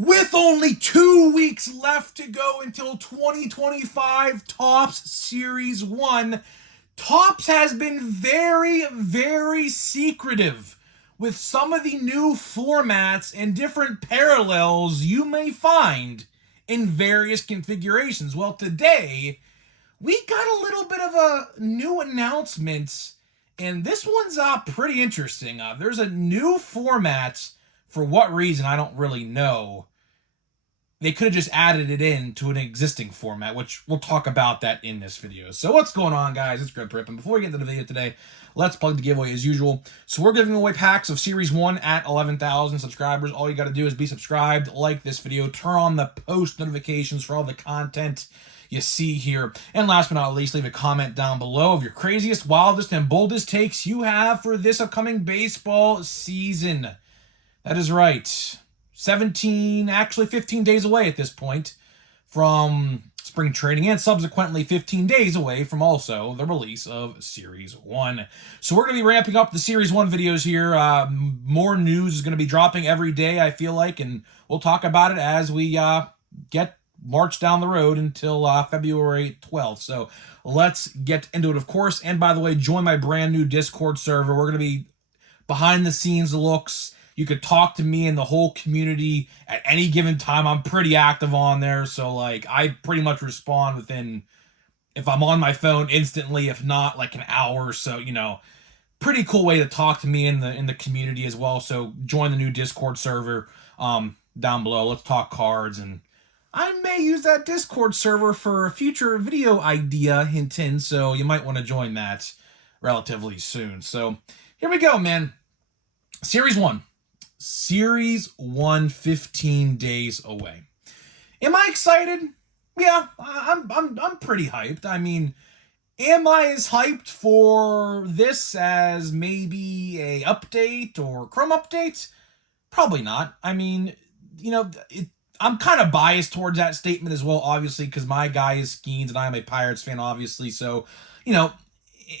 With only 2 weeks left to go until 2025 Topps Series 1, Topps has been very, very secretive with some of the new formats and different parallels you may find in various configurations. Well, today, we got a little bit of a new announcement, and this one's pretty interesting. There's a new format. For what reason, I don't really know. They could have just added it in to an existing format, which we'll talk about that in this video. So what's going on, guys? It's Grip Rip, and before we get into the video today, let's plug the giveaway as usual. So we're giving away packs of Series 1 at 11,000 subscribers. All you got to do is be subscribed, like this video, turn on the post notifications for all the content you see here. And last but not least, leave a comment down below of your craziest, wildest, and boldest takes you have for this upcoming baseball season. That is right. 15 days away at this point from spring training, and subsequently 15 days away from also the release of Series 1. So we're going to be ramping up the Series 1 videos here. More news is going to be dropping every day, I feel like, and we'll talk about it as we get march down the road until February 12th. So let's get into it, of course. And by the way, join my brand new Discord server. We're going to be behind the scenes looks. You could talk to me and the whole community at any given time. I'm pretty active on there, so like I pretty much respond within, if I'm on my phone, instantly, if not like an hour or so. You know, pretty cool way to talk to me in the community as well. So join the new Discord server down below. Let's talk cards, and I may use that Discord server for a future video idea, hint, hint. So you might want to join that relatively soon. So here we go, man. Series 1. Series 1, 15 days away. Am I excited? Yeah, I'm pretty hyped. I mean, am I as hyped for this as maybe a update or Chrome update? Probably not. I mean, you know, I'm kind of biased towards that statement as well, obviously, because my guy is Skeens and I'm a Pirates fan, obviously. So, you know,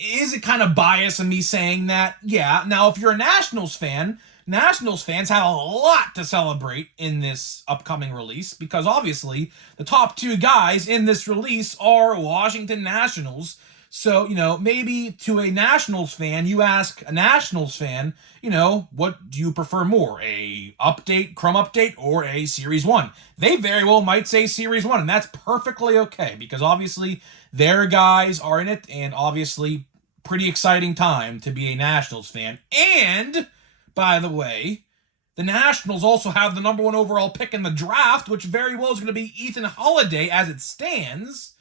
is it kind of biased in me saying that? Yeah. Now, if you're a Nationals fan, Nationals fans have a lot to celebrate in this upcoming release, because obviously the top two guys in this release are Washington Nationals. So, you know, maybe to a Nationals fan, you ask a Nationals fan, you know, what do you prefer more, a update, Chrome update, or a Series 1? They very well might say Series 1, and that's perfectly okay, because obviously their guys are in it, and obviously pretty exciting time to be a Nationals fan. And by the way, the Nationals also have the #1 overall pick in the draft, which very well is going to be Ethan Holiday as it stands.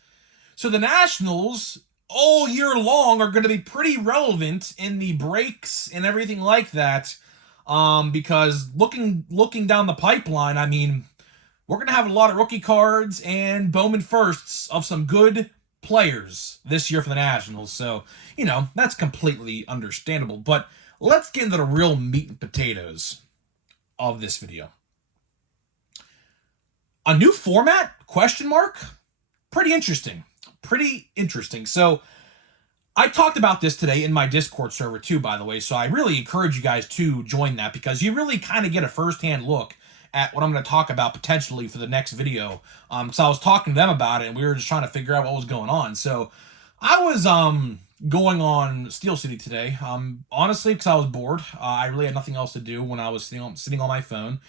So the Nationals all year long are going to be pretty relevant in the breaks and everything like that. Because looking down the pipeline, I mean, we're going to have a lot of rookie cards and Bowman firsts of some good players this year for the Nationals. So, you know, that's completely understandable. But let's get into the real meat and potatoes of this video. A new format? Question mark? Pretty interesting. Pretty interesting. So I talked about this today in my Discord server too, by the way. So I really encourage you guys to join that, because you really kind of get a firsthand look at what I'm going to talk about potentially for the next video. So I was talking to them about it, and we were just trying to figure out what was going on. So I was going on Steel City today, honestly, because I was bored. I really had nothing else to do when I was sitting on my phone.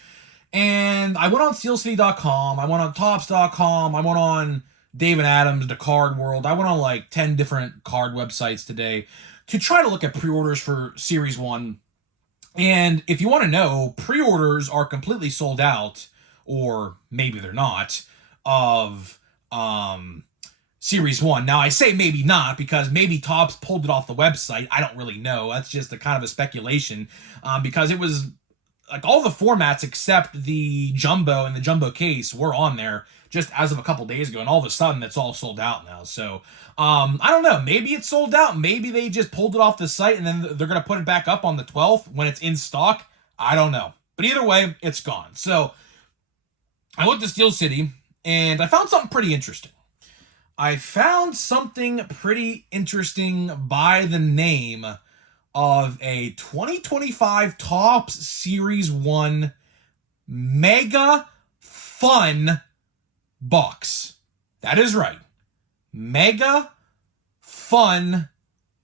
And I went on SteelCity.com, I went on Topps.com, I went on Dave and Adams, the Card World. I went on like 10 different card websites today to try to look at pre-orders for Series 1. And if you want to know, pre-orders are completely sold out, or maybe they're not, of Series 1. Now, I say maybe not, because maybe Topps pulled it off the website. I don't really know. That's just a kind of a speculation, because it was like all the formats except the Jumbo and the Jumbo case were on there just as of a couple days ago, and all of a sudden it's all sold out now. So, I don't know. Maybe it's sold out. Maybe they just pulled it off the site, and then they're going to put it back up on the 12th when it's in stock. I don't know. But either way, it's gone. So, I went to Steel City, and I found something pretty interesting. I found something pretty interesting by the name of a 2025 Topps Series 1 Mega Fun Box. That is right. Mega Fun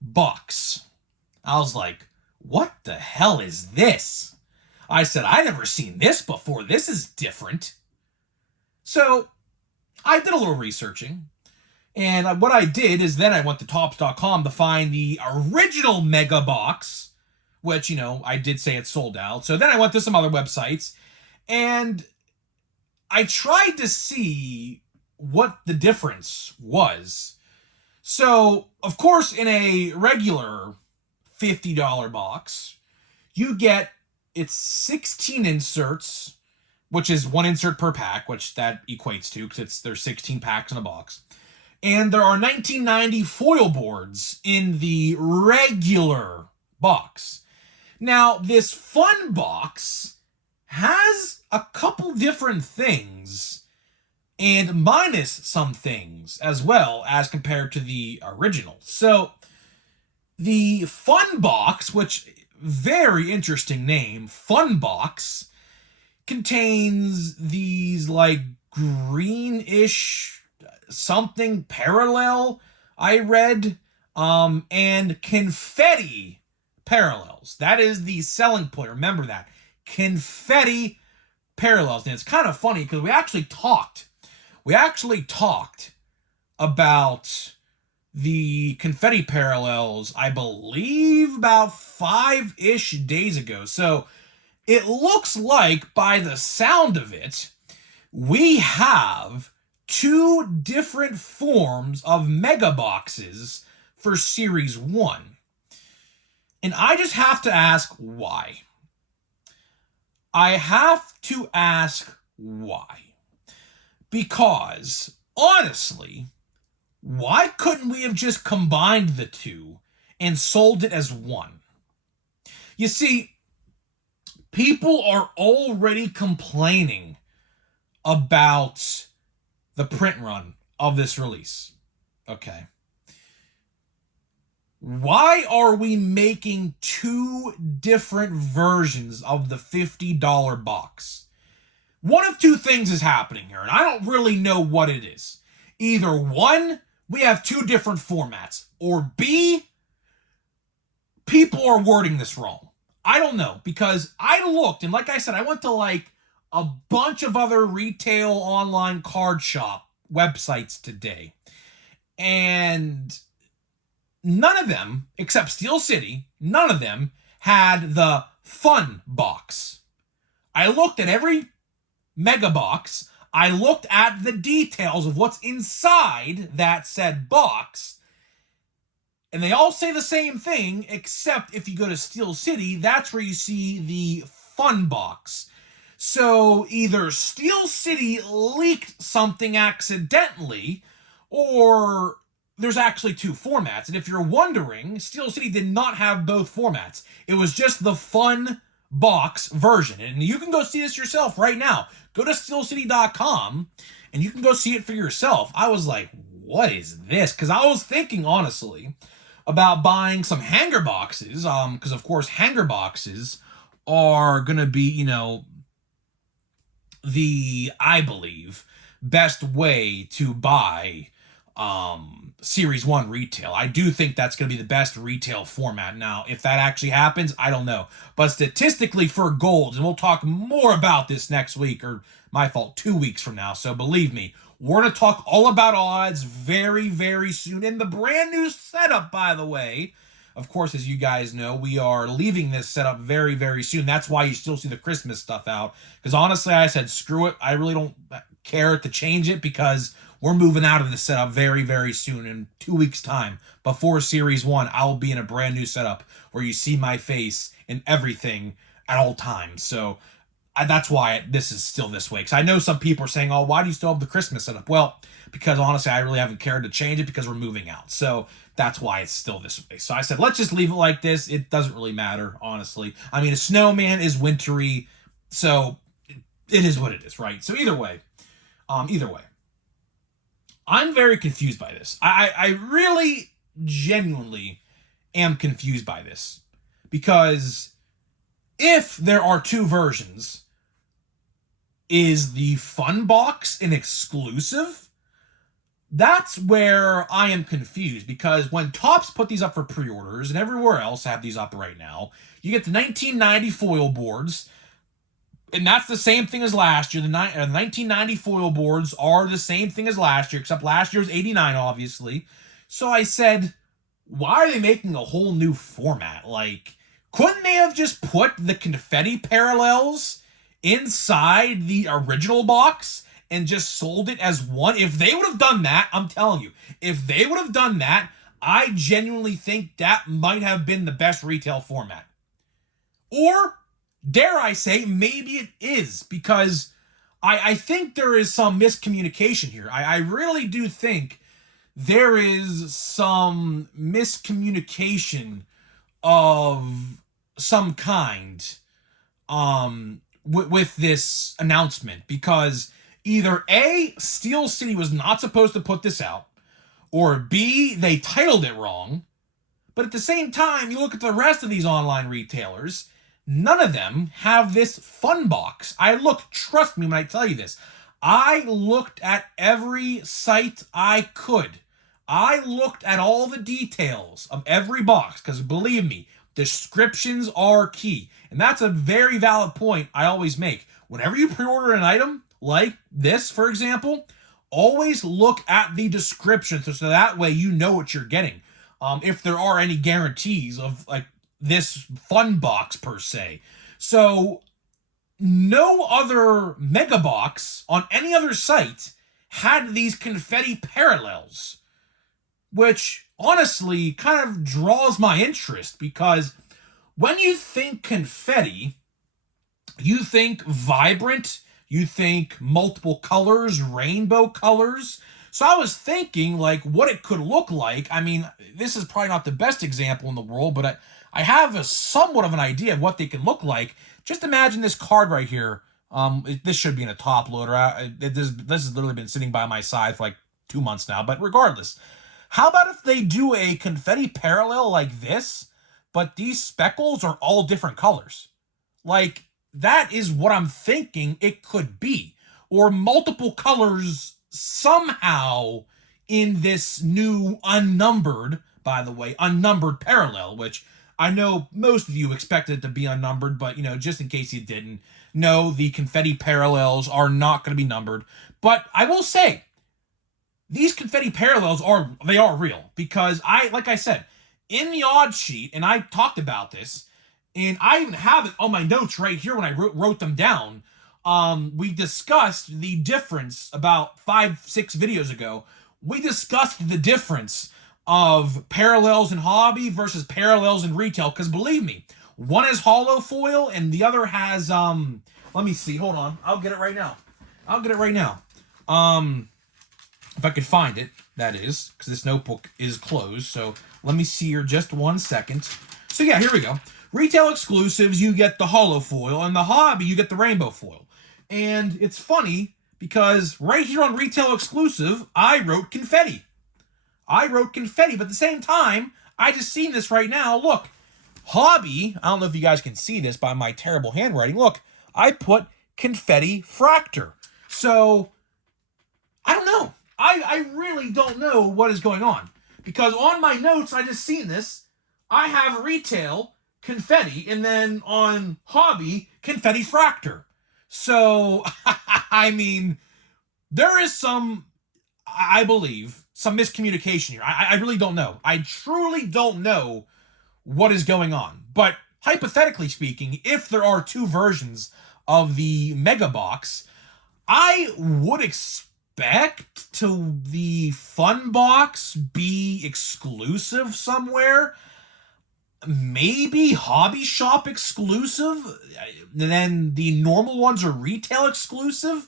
Box. I was like, what the hell is this? I said, I never seen this before. This is different. So I did a little researching. And what I did is then I went to Tops.com to find the original Mega Box, which, you know, I did say it sold out. So then I went to some other websites, and I tried to see what the difference was. So, of course, in a regular $50 box, you get its 16 inserts, which is one insert per pack, which that equates to, because there's 16 packs in a box. And there are 1990 foil boards in the regular box. Now, this Fun Box has a couple different things, and minus some things as well as compared to the original. So, the Fun Box, which, very interesting name, Fun Box, contains these, like, greenish something parallel, I read, and confetti parallels. That is the selling point. Remember that. Confetti parallels. And it's kind of funny because we actually talked about the confetti parallels, I believe, about 5-ish days ago. So it looks like, by the sound of it, we have two different forms of mega boxes for Series 1. And I just have to ask why. I have to ask why. Because, honestly, why couldn't we have just combined the two and sold it as one? You see, people are already complaining about the print run of this release. Okay. Why are we making two different versions of the $50 box? One of two things is happening here, and I don't really know what it is. Either one, we have two different formats, or B, people are wording this wrong. I don't know, because I looked, and like I said, I went to like a bunch of other retail online card shop websites today, and none of them, except Steel City, none of them had the Fun Box. I looked at every mega box. I looked at the details of what's inside that said box, and they all say the same thing, except if you go to Steel City, that's where you see the Fun Box. So either Steel City leaked something accidentally, or there's actually two formats. And if you're wondering, Steel City did not have both formats. It was just the Fun Box version. And you can go see this yourself right now. Go to steelcity.com and you can go see it for yourself. I was like, what is this? Because I was thinking, honestly, about buying some hanger boxes. Because, of course, hanger boxes are going to be, you know, the, I believe, best way to buy Series 1 retail. I do think that's going to be the best retail format. Now, if that actually happens, I don't know. But statistically for gold, and we'll talk more about this next week, or my fault, 2 weeks from now. So believe me, we're going to talk all about odds very, very soon. In the brand new setup, by the way. Of course, as you guys know, we are leaving this setup very, very soon. That's why you still see the Christmas stuff out. Because honestly, I said, screw it. I really don't care to change it, because we're moving out of the setup very, very soon. In 2 weeks' time, before Series 1, I'll be in a brand new setup where you see my face and everything at all times. So that's why this is still this way. Because I know some people are saying, oh, why do you still have the Christmas setup? Well, because honestly, I really haven't cared to change it, because we're moving out. So that's why it's still this way. So I said, let's just leave it like this. It doesn't really matter, honestly. I mean, a snowman is wintry, so it is what it is, right? So either way, I'm very confused by this. I really, genuinely am confused by this. Because if there are two versions, Is the Fun Box an exclusive? That's where I am confused, because when Topps put these up for pre-orders and everywhere else have these up right now, you get the 1990 foil boards, and that's the same thing as last year. The 1990 foil boards are the same thing as last year, except last year's 89, obviously. So I said, why are they making a whole new format? Like, couldn't they have just put the confetti parallels inside the original box and just sold it as one? If they would have done that, I'm telling you, if they would have done that, I genuinely think that might have been the best retail format. Or, dare I say, maybe it is, because I think there is some miscommunication here. I really do think there is some miscommunication of some kind with this announcement, because either A, Steel City was not supposed to put this out, or B, they titled it wrong. But at the same time, you look at the rest of these online retailers, none of them have this Fun Box. Trust me when I tell you this, I looked at every site I could. I looked at all the details of every box, because believe me, descriptions are key. And that's a very valid point I always make. Whenever you pre-order an item, like this, for example, always look at the description, so that way you know what you're getting. If there are any guarantees of, like, this Fun Box, per se. So, no other mega box on any other site had these confetti parallels, which honestly kind of draws my interest, because when you think confetti, you think vibrant, you think multiple colors, rainbow colors. So I was thinking, like, what it could look like. I mean, this is probably not the best example in the world, but I have a somewhat of an idea of what they can look like. Just imagine this card right here. This should be in a top loader. This has literally been sitting by my side for like 2 months now, but regardless. How about if they do a confetti parallel like this, but these speckles are all different colors? Like, that is what I'm thinking it could be. Or multiple colors somehow in this new unnumbered, by the way, unnumbered parallel, which I know most of you expected it to be unnumbered, but, just in case you didn't, no, the confetti parallels are not going to be numbered. But I will say, these confetti parallels are real, because like I said, in the odd sheet, and I talked about this, and I even have it on my notes right here when I wrote them down. We discussed the difference about 5-6 videos ago. We discussed the difference of parallels in hobby versus parallels in retail, because believe me, one is hollow foil and the other has let me see, hold on, I'll get it right now. If I could find it, that is, because this notebook is closed. So let me see here just 1 second. So yeah, here we go. Retail exclusives, you get the hollow foil, and the hobby, you get the rainbow foil. And it's funny, because right here on retail exclusive, I wrote confetti. But at the same time, I just seen this right now. Look, hobby, I don't know if you guys can see this by my terrible handwriting. Look, I put confetti fractor. So, I don't know. I really don't know what is going on. Because on my notes, I just seen this. I have retail confetti, and then on hobby, confetti fractor. So, I mean, there is some, I believe, some miscommunication here. I really don't know. I truly don't know what is going on. But hypothetically speaking, if there are two versions of the Mega Box, I would expect to the Fun Box be exclusive somewhere. Maybe Hobby Shop exclusive, and then the normal ones are retail exclusive.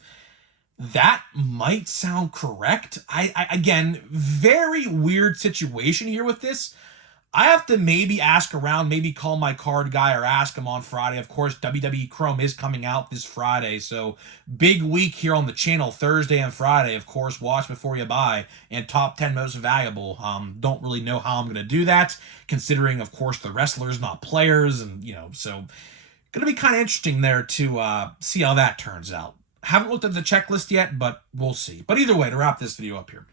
That might sound correct. I again, very weird situation here with this. I have to maybe ask around, maybe call my card guy or ask him on Friday. Of course, WWE Chrome is coming out this Friday, so big week here on the channel, Thursday and Friday. Of course, watch before you buy and top 10 most valuable. Don't really know how I'm going to do that, considering, of course, the wrestlers, not players, and, so going to be kind of interesting there to see how that turns out. Haven't looked at the checklist yet, but we'll see. But either way, to wrap this video up here.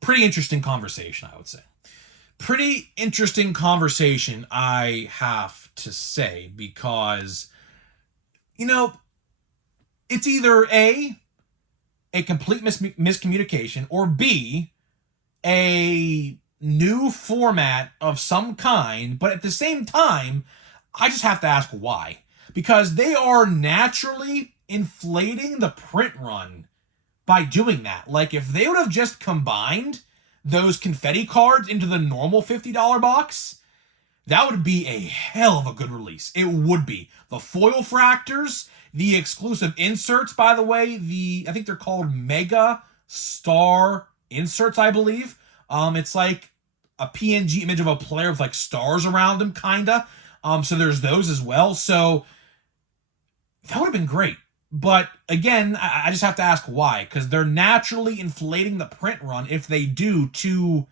Pretty interesting conversation, I would say. Pretty interesting conversation, I have to say, because, you know, it's either A, complete miscommunication, or B, a new format of some kind, but at the same time, I just have to ask why. Because they are naturally inflating the print run by doing that. Like, if they would have just combined those confetti cards into the normal $50 box, that would be a hell of a good release. It would be. The foil fractors, the exclusive inserts, by the way, I think they're called Mega Star inserts, I believe. It's like a PNG image of a player with like stars around him, kinda. So there's those as well. So that would have been great. But again, I just have to ask why. Because they're naturally inflating the print run if they do two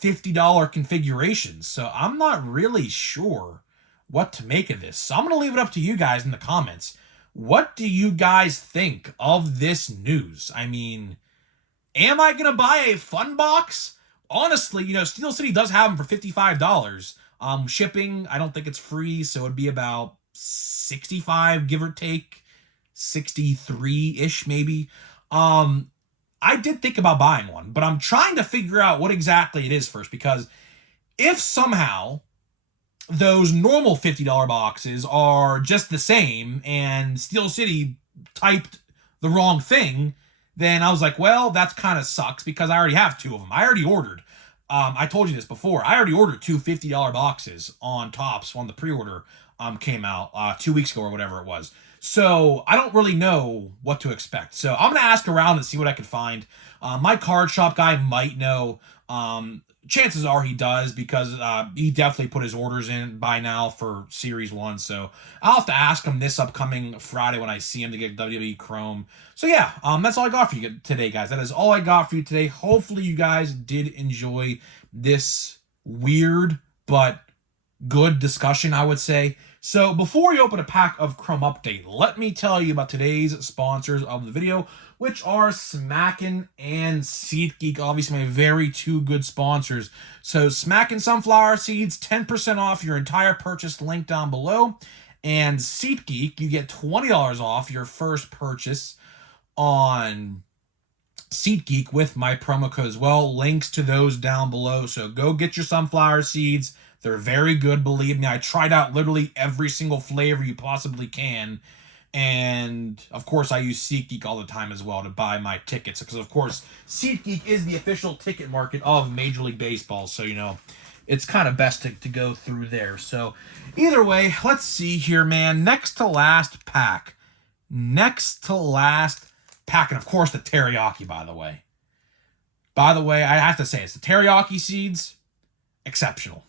$50 configurations. So I'm not really sure what to make of this. So I'm going to leave it up to you guys in the comments. What do you guys think of this news? I mean, am I going to buy a fun box? Honestly, you know, Steel City does have them for $55. Shipping, I don't think it's free, so it'd be about $65, give or take. 63-ish, maybe. I did think about buying one, but I'm trying to figure out what exactly it is first, because if somehow those normal $50 boxes are just the same and Steel City typed the wrong thing, then I was like, well, that's kind of sucks, because I already have two of them. I already ordered. I told you this before. I already ordered two $50 boxes on Topps when the pre-order came out 2 weeks ago or whatever it was. So I don't really know what to expect. So I'm going to ask around and see what I can find. My card shop guy might know. Chances are he does, because he definitely put his orders in by now for Series 1. So I'll have to ask him this upcoming Friday when I see him to get WWE Chrome. So yeah, that's all I got for you today, guys. That is all I got for you today. Hopefully you guys did enjoy this weird but good discussion, I would say. So before we open a pack of Chrome Update, let me tell you about today's sponsors of the video, which are Smackin' and SeatGeek. Obviously, my very two good sponsors. So Smackin' Sunflower Seeds, 10% off your entire purchase, link down below. And SeatGeek, you get $20 off your first purchase on SeatGeek with my promo code as well. Links to those down below. So go get your sunflower seeds. They're very good, believe me. I tried out literally every single flavor you possibly can. And, of course, I use SeatGeek all the time as well to buy my tickets. Because, of course, SeatGeek is the official ticket market of Major League Baseball. So, you know, it's kind of best to go through there. So, either way, let's see here, man. Next to last pack. And, of course, the teriyaki, by the way. I have to say, it's the teriyaki seeds. Exceptional.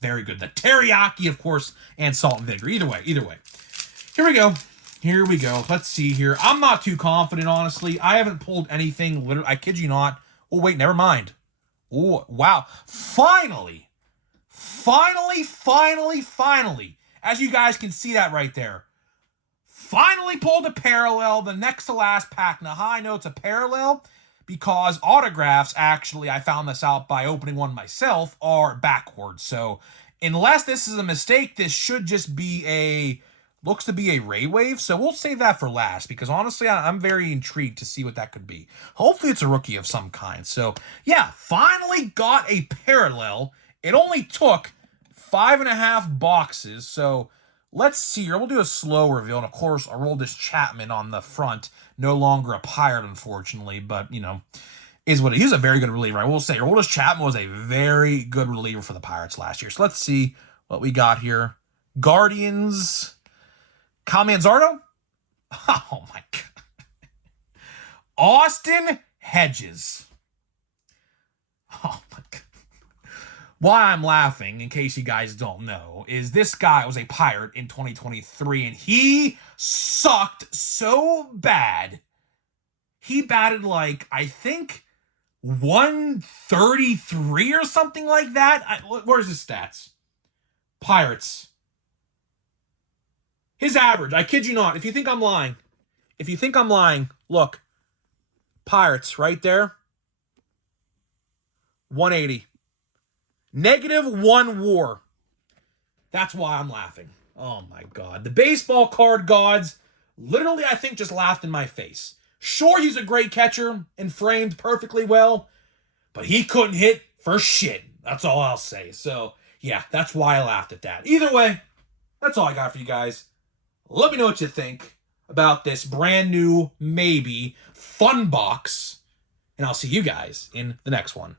Very good. The teriyaki, of course, and salt and vinegar. Either way. Here we go. Let's see here. I'm not too confident, honestly. I haven't pulled anything. Literally, I kid you not. Oh, wait, never mind. Oh, wow. Finally. As you guys can see that right there. Finally pulled a parallel. The next to last pack. Now, how I know it's a parallel? Because autographs, actually, I found this out by opening one myself, are backwards. So, unless this is a mistake, this should just be looks to be a ray wave. So, we'll save that for last, because honestly, I'm very intrigued to see what that could be. Hopefully, it's a rookie of some kind. So, yeah, finally got a parallel. It only took 5.5 boxes. So, let's see here. We'll do a slow reveal. And, of course, Aroldis Chapman on the front. No longer a Pirate, unfortunately, but, you know, is what it is. He's a very good reliever. I will say, Aroldis Chapman was a very good reliever for the Pirates last year. So let's see what we got here. Guardians. Kyle Manzardo? Oh, my God. Austin Hedges. Oh, my God. Why I'm laughing, in case you guys don't know, is this guy was a Pirate in 2023, and he sucked so bad. He batted like, I think, 133 or something like that. Where's his stats? Pirates. His average, I kid you not, if you think I'm lying, look. Pirates, right there. 180. -1 WAR. That's why I'm laughing. Oh my God. The baseball card gods literally, I think, just laughed in my face. Sure, he's a great catcher and framed perfectly well, but he couldn't hit for shit. That's all I'll say. So, yeah, that's why I laughed at that. Either way, that's all I got for you guys. Let me know what you think about this brand new, maybe, fun box. And I'll see you guys in the next one.